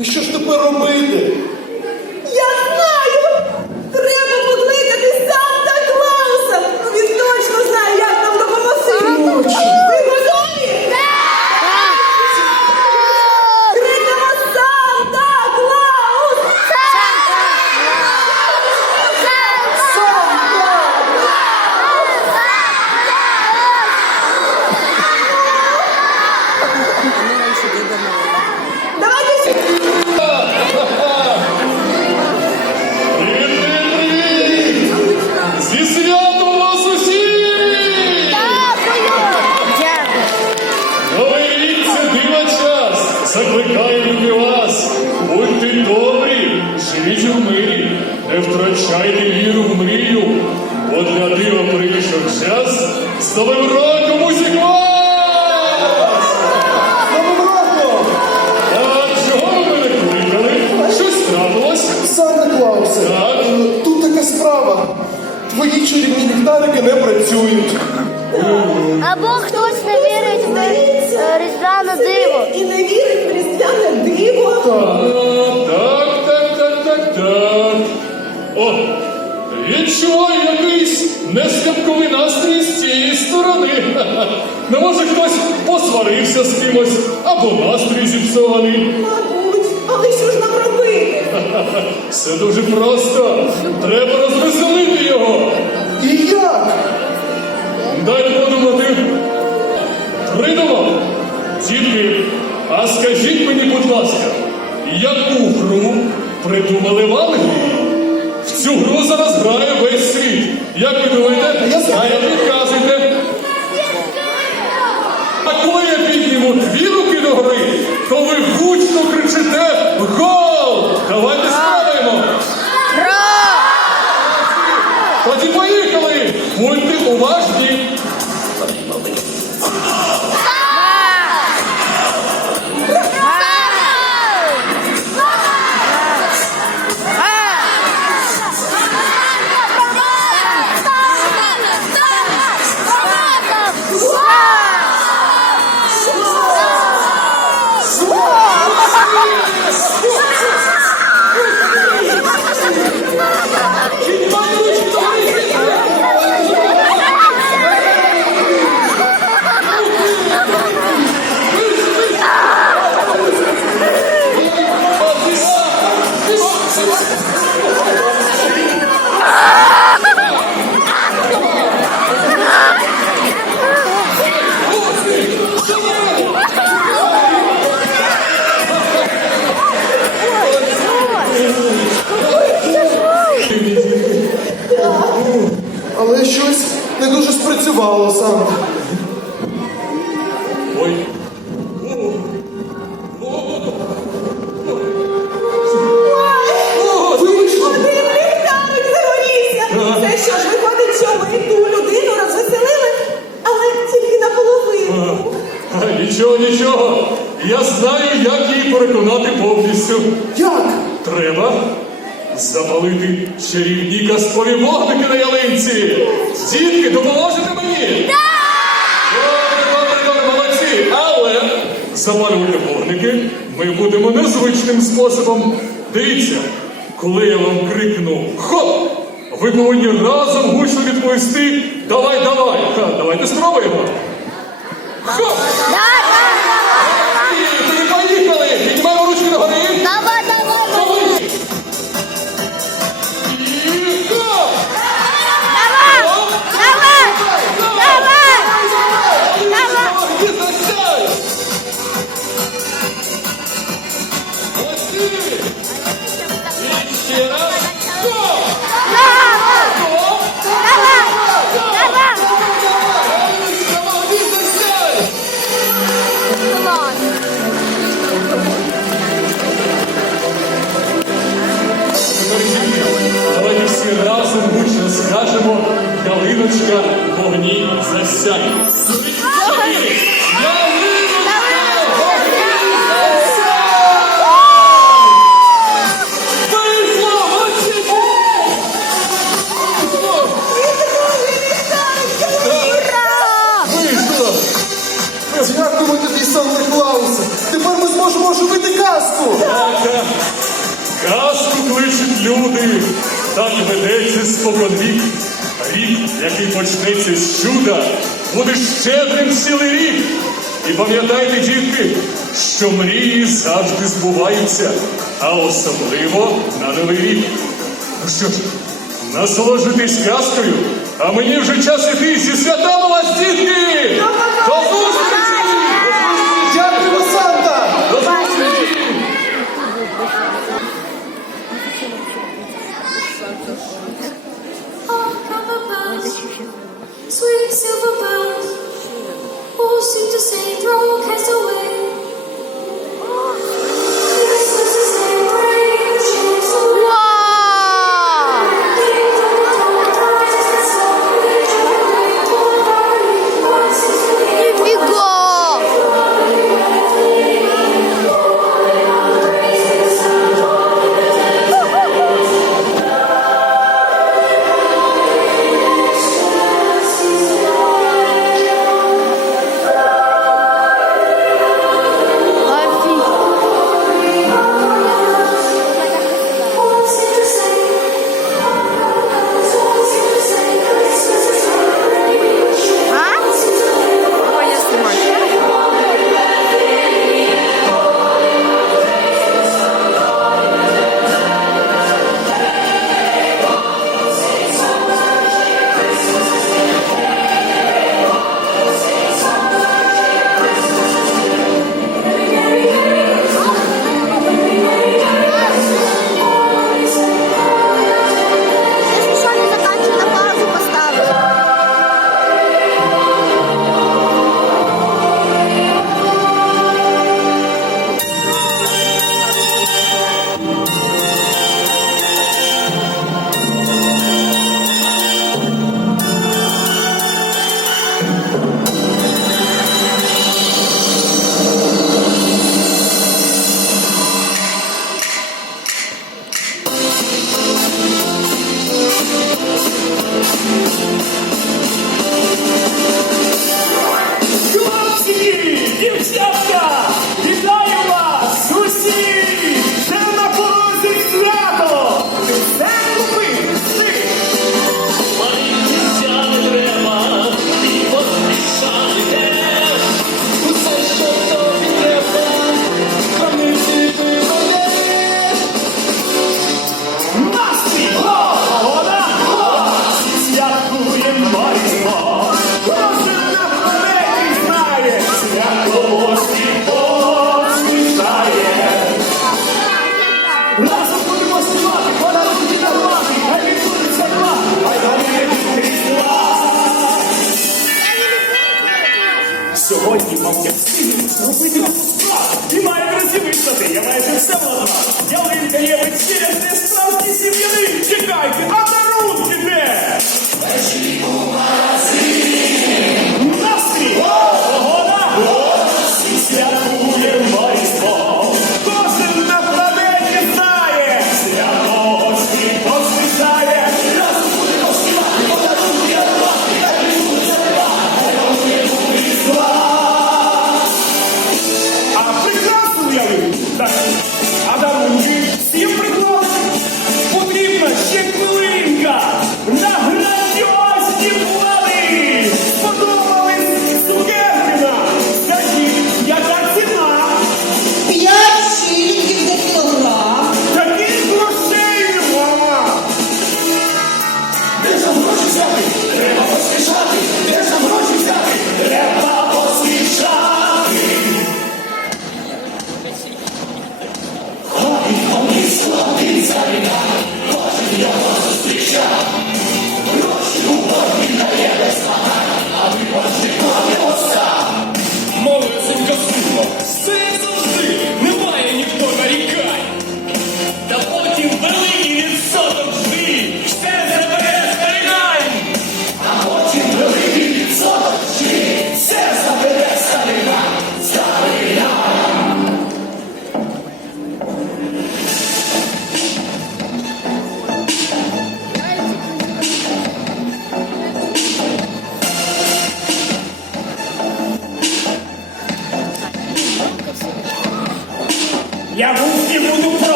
І що ж тепер робити? Я знаю! Треба покликати Санта Клауса! Ну, Він точно знає, як нам допомогти! Втрачайте віру в мрію, бо для дива прийшов час. З новим кимось або настрій зіпсований. Мабуть, але що ж нам робити? Все дуже просто. Треба розвеселити його. І як? Дай подумати. Придумав. Дітки, а скажіть мені, будь ласка, яку гру придумали в Англії? В цю гру зараз грає весь світ. Як ви думаєте? Я знаю. А підказуйте. А коли підніму дві руки до гри, то ви гучно кричите Гол! Давайте справимо! Тоді поїхали! Будьте уважні! Запалювати вогники ми будемо незвичним способом. Дивіться, коли я вам крикну хоп! Ви повинні разом гучно відповісти Давай, давай! Ха, давайте спробуємо. Хоп! І тоді поїхали! Ведеться споконвік. Рік, який почнеться з чуда, буде щедрим цілий рік. І пам'ятайте, дітки, що мрії завжди збуваються, а особливо на новий рік. Ну що ж, насолоджуйтесь казкою, а мені вже час іти зі святами вас, дітки! До зустрічі! Sweet silver bells, all seem to say, throw cares away.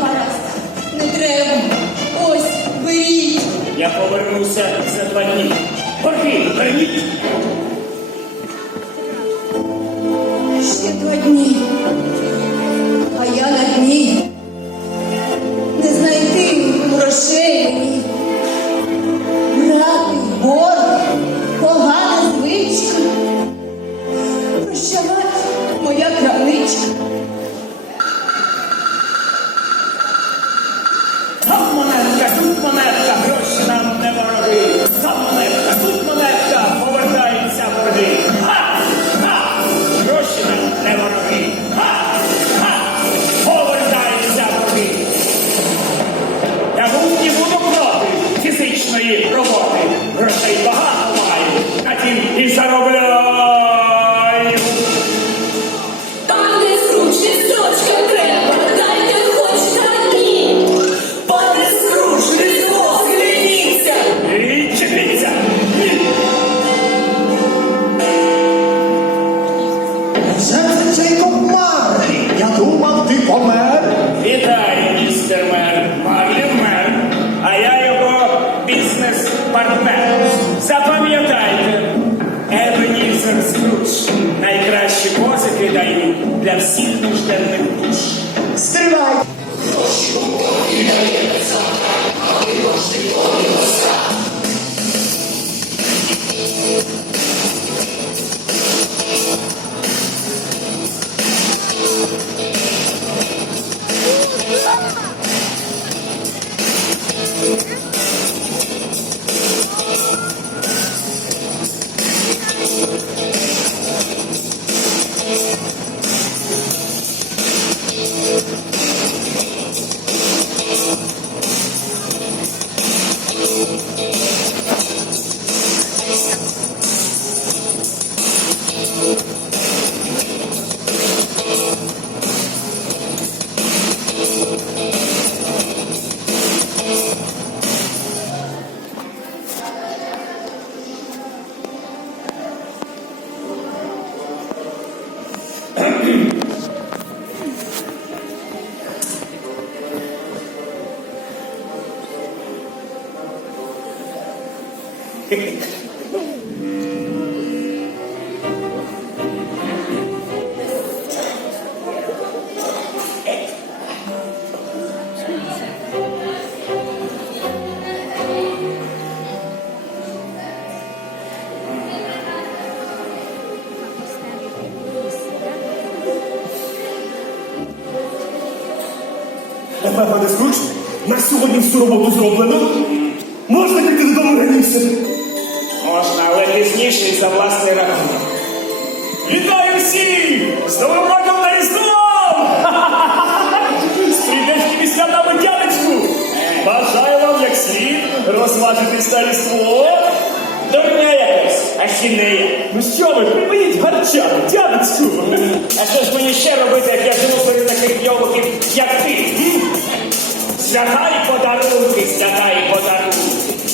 Гаразд, не треба. Ось, беріть. Я повернуся за два дні. Борги, верніть. Для всіх нужденних душ. Стривай. Тепер, пане Скруч, на сьогодні всю роботу зроблено. Можна піти додому раніше. Можна, але пізніше і за власний рахунок. Вітаю всіх! З Новим роком на Різдвом! З прийдешніми святами дядечку! Бажаю вам як слід розважитись на Різдво. Ахінея. Ну що ви, припиніть гарчати, дядечку! А що ж мені ще робити, як я живу перед таких йолоків, як ти? м? Подарунки, свята подарунки.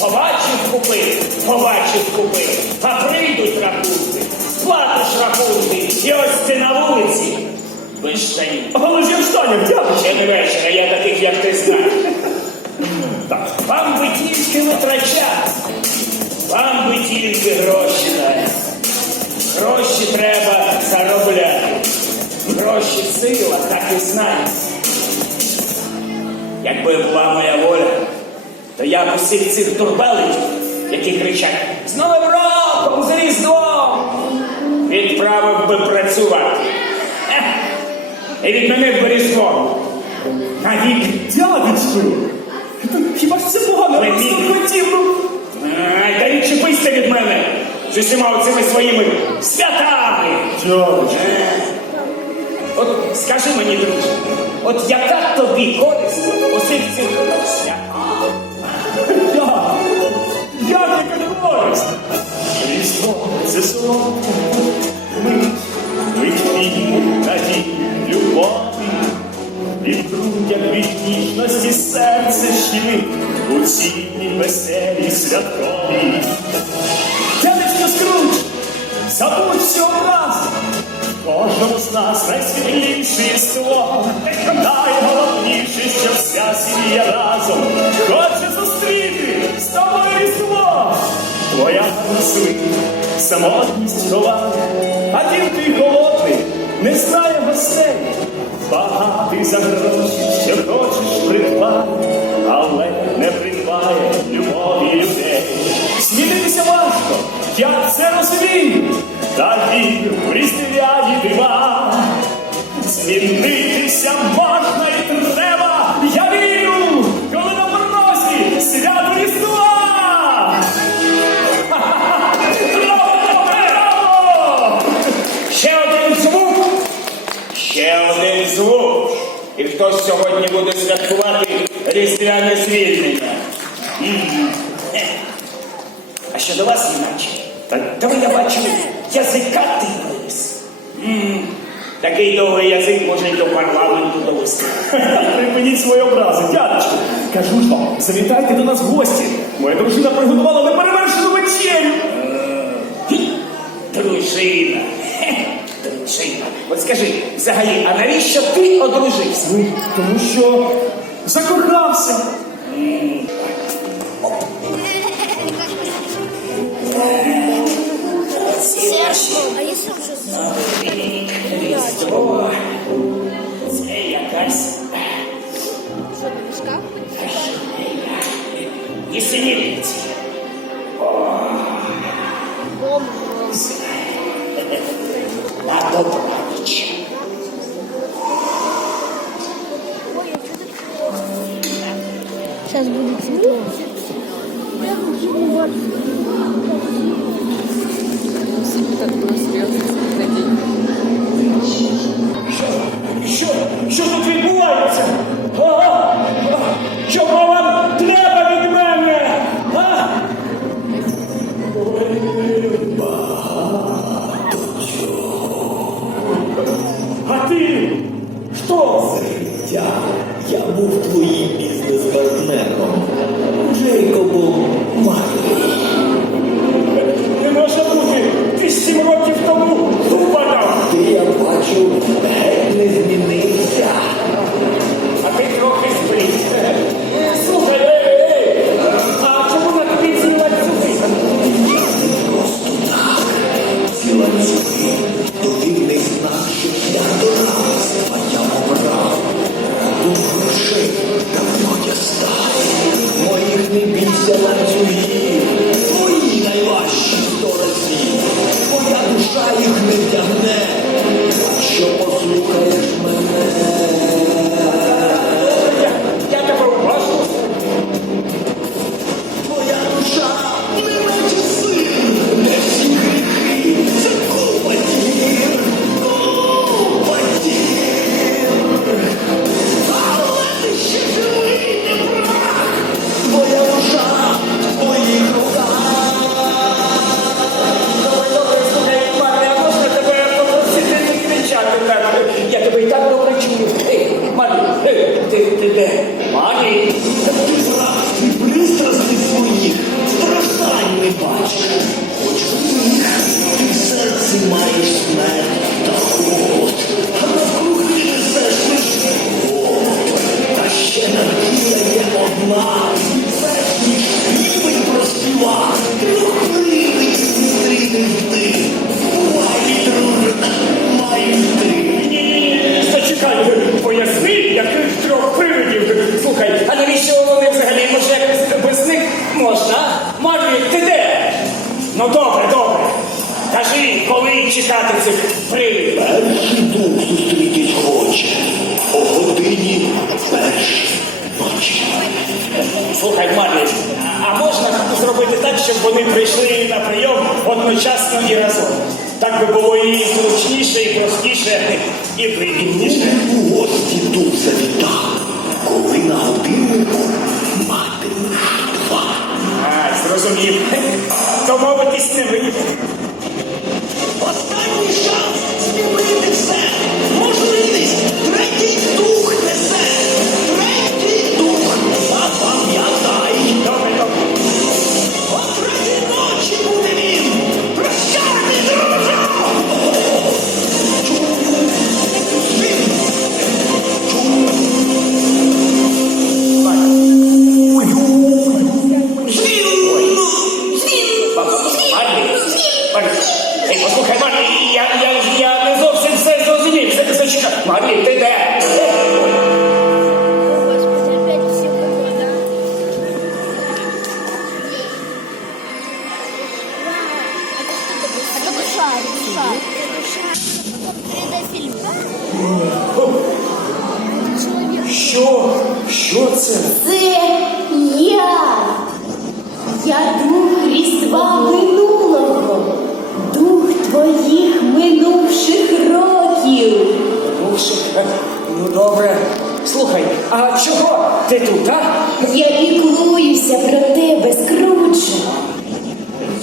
Побачив купив, побачив купив, а прийдуть рахунки, сплатиш рахунки, і ось ти на вулиці. Без штанів. Але ж я в штанях, дядечко. Ще не вечора, я таких, як ти знаєш. Так, вам би тільки витрачати, вам би тільки гроші дати. Гроші треба заробляти. Гроші сила, так і знаєш. Якби була моя воля, то я б усіх цих турбеликів, які кричать з Новим роком, з Різдвом, відправив би працювати. Ех, І від мене в Борислав. Навік. Дядечку! Хіба ж це погано? Просто хотів, ну. Та від мене з усіма цими своїми святами. Дядечку. От скажи мені, друже, от яка тобі користь усіх цих свят? Я! Я яка користь! Різдво це сон. Мить, мить війни, надії, любові. Від грудях від ніжності серце щемить у ці дні веселі святкові. Дядечко Скруч, забудь все образ, Кожному з нас найсвітліше єство, найголовніше, що вся сім'я разом хоче зустріти з тобою різдво. Твоя смерть, самотність ховає, а дім ти голодний, не знає гостей. Багатий за гроші, що хочеш придбає любові людей. Змінитися важко, я це розумію, та вірю в різдвяні дива. Змінитися можна і треба, я вірю, коли на порозі свято Різдва! Ще один звук. Ще один звук. І хтось сьогодні буде святкувати різдвяне звільнення. Е. А що до вас іначе? Та ви я бачу язикатий. М. Такий довгий язик може й до парламенту довести. Припиніть свої образи, дядечку. Кажу ж вам, завітайте до нас в гості. Моя дружина приготувала неперевершену вечерю. Дружина. Дружина. От скажи, взагалі, а навіщо ти одружився? Ну, тому що закохався. Нісенітниця. На Я, я був твоїм бізнес-партнером, Джейкобом Марлі. Не може бути! Ти сім років тому впадав! Ти, я бачу, і зручніше, і простіше, і прийдіше. У гості тут завітали, коли на годиннику мати два. А, зрозумів. Домовитись не вийде. Останній шанс. Послухай, Марія, я, я, я не зовсім все зрозумів. Це зачекай. Марі, ти де?